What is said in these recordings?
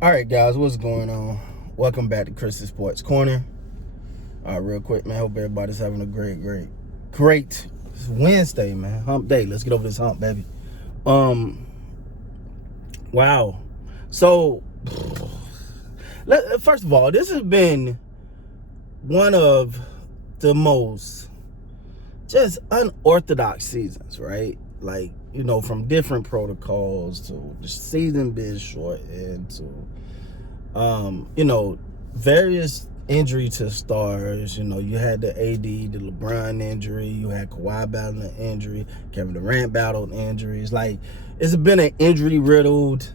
All right, guys, what's going on? Welcome back to Chris's Sports Corner. Real quick, man. Hope everybody's having a great it's Wednesday, man. Hump day. Let's get over this hump, baby. Wow. So, first of all, this has been one of the most just unorthodox seasons, right? Like, from different protocols to the season being shortened to, various injury to stars. You had the AD, the LeBron injury. You had Kawhi battling an injury. Kevin Durant battled injuries. Like, it's been an injury-riddled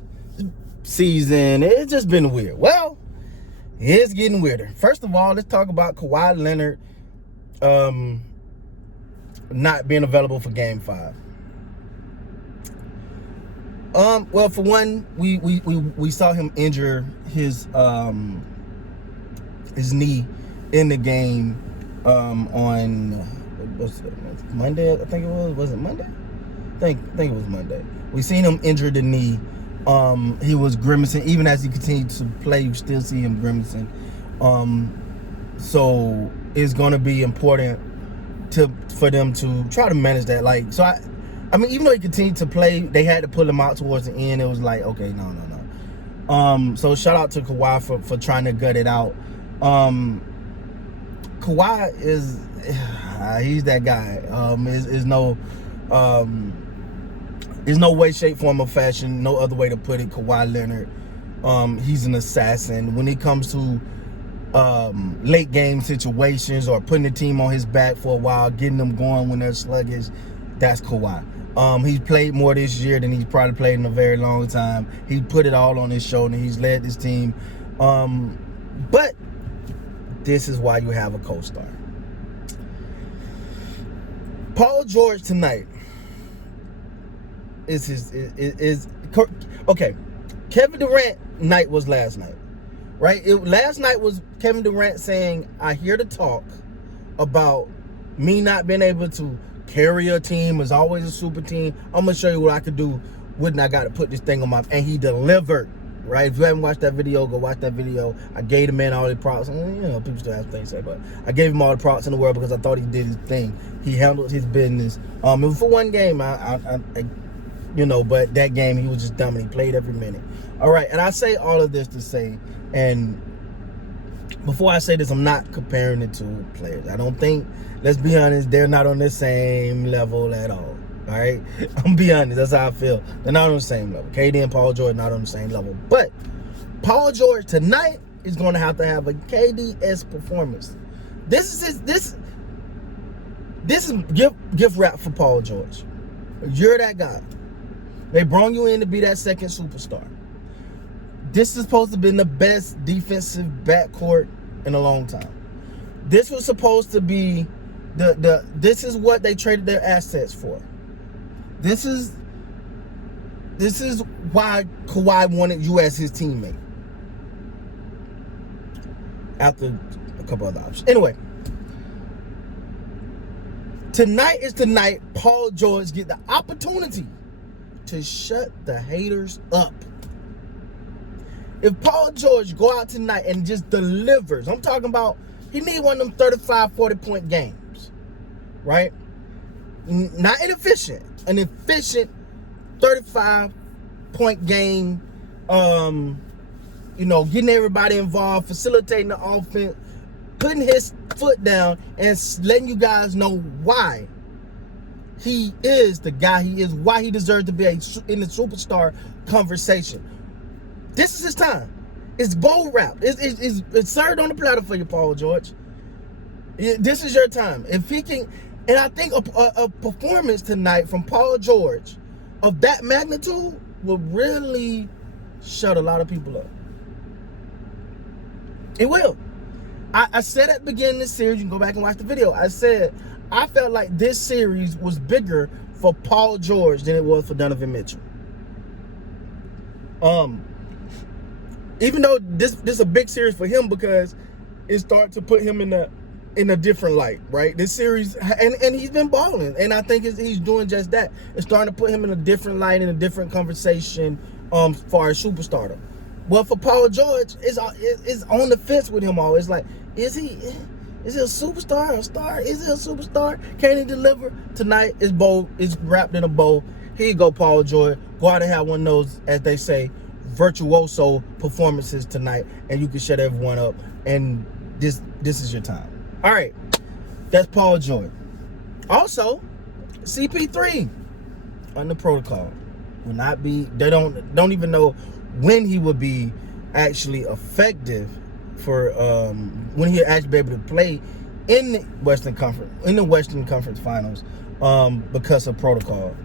season. It's just been weird. Well, it's getting weirder. First of all, let's talk about Kawhi Leonard not being available for Game 5. Well, for one, we saw him injure his knee in the game on Monday. I think it was. Was it Monday? I think it was Monday. We seen him injure the knee. He was grimacing. Even as he continued to play, you still see him grimacing. So it's going to be important for them to try to manage that. Like, so I mean, even though he continued to play, they had to pull him out towards the end. It was like, okay, no. So shout out to Kawhi for trying to gut it out. Kawhi is he's that guy. There's no way, shape, form, or fashion, no other way to put it. Kawhi Leonard, he's an assassin when it comes to late game situations or putting the team on his back for a while, getting them going when they're sluggish. That's Kawhi. He's played more this year than he's probably played in a very long time. He put it all on his shoulder. He's led this team. But this is why you have a co-star. Paul George tonight is okay. Kevin Durant night was last night, right? Last night was Kevin Durant saying, "I hear the talk about me not being able to carry a team, is always a super team. I'm gonna show you what I could do. Wouldn't I got to put this thing on my..." And he delivered, right? If you haven't watched that video, go watch that video. I gave the man all the props. People still have things to say, but I gave him all the props in the world because I thought he did his thing. He handled his business. It was for one game, but that game he was just dumb and he played every minute. All right, and I say all of this to say, and before I say this, I'm not comparing the two players. I don't think, let's be honest, they're not on the same level at all. All right? I'm be honest, that's how I feel. They're not on the same level. KD and Paul George not on the same level. But Paul George tonight is going to have a KD-esque performance. This is gift wrap for Paul George. You're that guy. They brought you in to be that second superstar. This is supposed to be the best defensive backcourt in a long time. This was supposed to be this is what they traded their assets for. This is why Kawhi wanted you as his teammate. After a couple other options. Anyway, tonight is the night Paul George get the opportunity to shut the haters up. If Paul George go out tonight and just delivers, I'm talking about he need one of them 35, 40-point games, right? Not inefficient, an efficient 35-point game, getting everybody involved, facilitating the offense, putting his foot down and letting you guys know why he is the guy he is, why he deserves to be in the superstar conversation. This is his time. It's bowl wrap. It's served on the platter for you, Paul George. This is your time. If he can, and I think a performance tonight from Paul George of that magnitude will really shut a lot of people up. It will. I said at the beginning of this series, you can go back and watch the video. I said I felt like this series was bigger for Paul George than it was for Donovan Mitchell. Even though this is a big series for him because it starts to put him in a different light, right? This series, and he's been balling, and I think he's doing just that. It's starting to put him in a different light, in a different conversation, for our superstardom. Well, for Paul George, it's on the fence with him all. It's like, is he a superstar, a star? Is he a superstar? Can he deliver? Tonight is bowl. It's wrapped in a bowl. Here you go, Paul George. Go out and have one of those, as they say, virtuoso performances tonight, and you can shut everyone up. And this is your time. All right, that's Paul George. Also, CP3 under protocol will not be. They don't even know when he will be actually effective for when he'll actually be able to play in the Western Conference Finals because of protocol.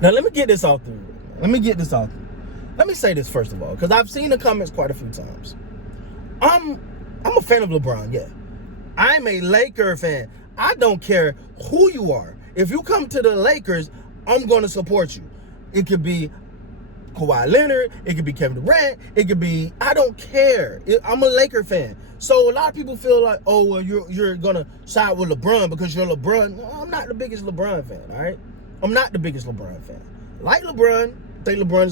Now let me get this out there. Let me say this first of all, because I've seen the comments quite a few times. I'm a fan of LeBron, yeah. I'm a Laker fan. I don't care who you are. If you come to the Lakers, I'm going to support you. It could be Kawhi Leonard, it could be Kevin Durant, it could be, I don't care. I'm a Laker fan. So a lot of people feel like, oh, well, you're going to side with LeBron because you're LeBron. No, I'm not the biggest LeBron fan, all right? I'm not the biggest LeBron fan. Like LeBron, I think LeBron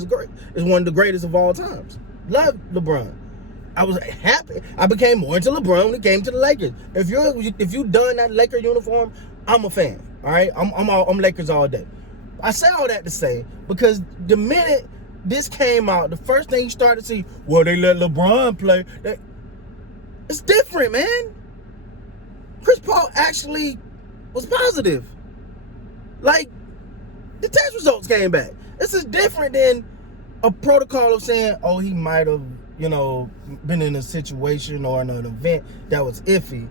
is one of the greatest of all times. Love LeBron. I was happy. I became more into LeBron when it came to the Lakers. If you done that Laker uniform, I'm a fan, all right? I'm Lakers all day. I say all that to say, because the minute this came out, the first thing you started to see, well, they let LeBron play. It's different, man. Chris Paul actually was positive. Like, the test results came back. This is different than a protocol of saying, oh, he might have, been in a situation or in an event that was iffy.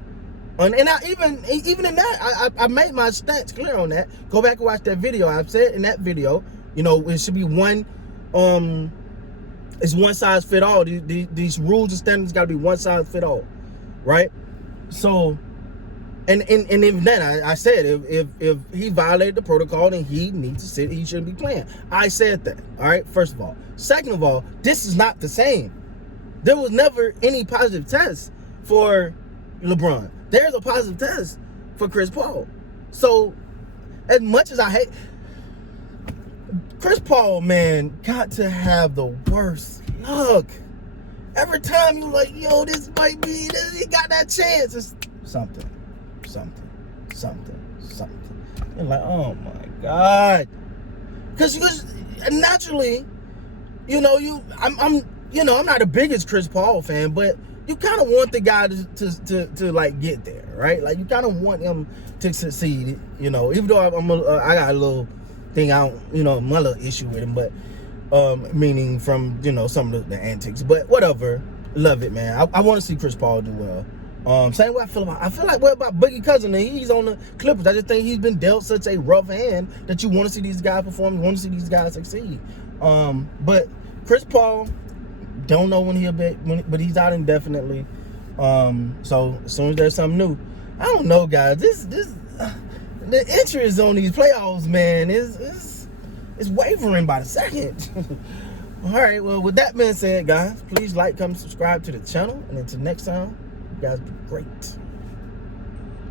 And even in that, I made my stats clear on that. Go back and watch that video. I've said in that video, it should be one, it's one size fit all. These rules and standards got to be one size fit all, right? So, and even then, I said if he violated the protocol, then he needs to sit. He shouldn't be playing. I said that. All right. First of all. Second of all, this is not the same. There was never any positive test for LeBron. There's a positive test for Chris Paul. So, as much as I hate Chris Paul, man, got to have the worst luck. Every time you like, yo, this might be, he got that chance. It's something. And like, oh my God. Because naturally, I'm not the biggest Chris Paul fan, but you kind of want the guy to like get there, right? Like you kind of want him to succeed, even though I got a little thing my little issue with him, but meaning from some of the antics, but whatever. Love it, man. I want to see Chris Paul do well. Same way I feel like what about Boogie Cousins? He's on the Clippers. I just think he's been dealt such a rough hand that you want to see these guys perform, you want to see these guys succeed. But Chris Paul, don't know when he'll be, but he's out indefinitely. So as soon as there's something new, I don't know, guys. This the interest on these playoffs, man, is wavering by the second. All right. Well, with that being said, guys, please like, comment, subscribe to the channel, and until next time, you guys be great.